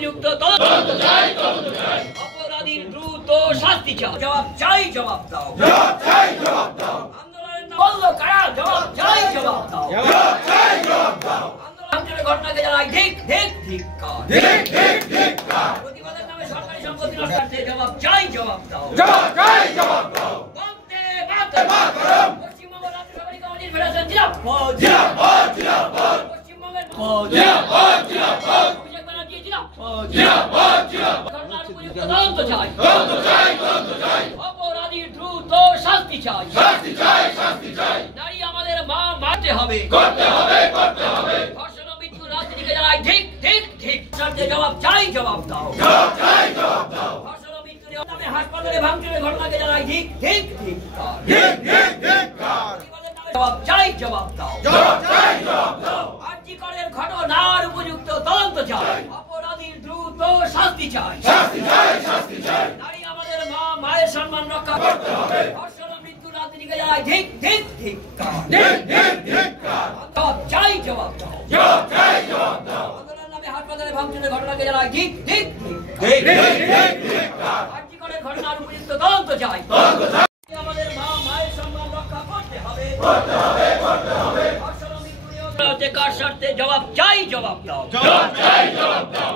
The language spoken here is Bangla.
উপযুক্ত অপরাধীর দ্রুত শাস্তি চাই। জবাব চাই, জবাব দাও। আন্দোলনের নাম বলল কারা? জবাব চাই, জবাব দাও। আন্দোলনের ঘটনাকে জানাই ঠিক ঠিক ধিক্কার। প্রতিবাদের নামে সরকারি সম্পত্তি নষ্ট, জবাব চাই, জবাব দাও। বন্দে মাতরম। পশ্চিমবঙ্গ রাজ্য সরকারি কমিটির ফেডারেশন জিন্দাবাদ, জিন্দাবাদ, জিন্দাবাদ। পশ্চিমবঙ্গের জিন্দাবাদ, জিন্দাবাদ। অভিষেক ব্যানার্জি জিন্দাবাদ, জিন্দাবাদ, জিন্দাবাদ। ঘটনার উপযুক্ত তদন্ত চাই, তদন্ত চাই, তদন্ত চাই। অপরাধীর দ্রুত শাস্তি চাই, শাস্তি চাই, শাস্তি চাই। নারী আমাদের মা, মারতে হবে, করতে হবে, করতে হবে। ধর্ষণ ও মৃত্যু রাজনীতিকে জানাই ঠিক ঠিক ঠিক। সরকার জবাব চাই, জবাব দাও। জবাব চাই, জবাব দাও। ধর্ষণ ও মৃত্যুর নামে হাসপাতালে ভাঙচুরের ঘটনাকে জানাই ঠিক ঠিক ঠিক ঠিক ঠিক ঠিক। প্রতিবাদের নামে জবাব চাই, জবাব দাও। জবাব চাই, জবাব দাও। আরজি করের ঘটনার উপযুক্ত তদন্ত চাই। অপরাধীর দ্রুত শাস্তি চাই, শাস্তি চাই, শাস্তি চাই। নারী আমাদের মা, মায়ের সম্মান রক্ষা করতে হবে। ধর্ষণ ও মৃত্যু রাজনীতিকে জানাই ঠিক ঠিক ঠিক ঠিক ঠিক ঠিক। জবাব চাই, জবাব দাও। জবাব চাই, জবাব দাও। আন্দোলনের নামে হাসপাতালে ভাঙচুরের ঘটনাকে জানাই ঠিক ঠিক ঠিক ঠিক ঠিক ঠিক। আরজি করের ঘটনার উপযুক্ত তদন্ত চাই, তদন্ত চাই। আমাদের মা, মায়ের সম্মান রক্ষা করতে হবে, করতে হবে, করতে হবে। ধর্ষণ ও মৃত্যু নিয়ন্ত্রণে কার স্বার্থে? জবাব চাই, জবাব দাও। জবাব চাই, জবাব দাও।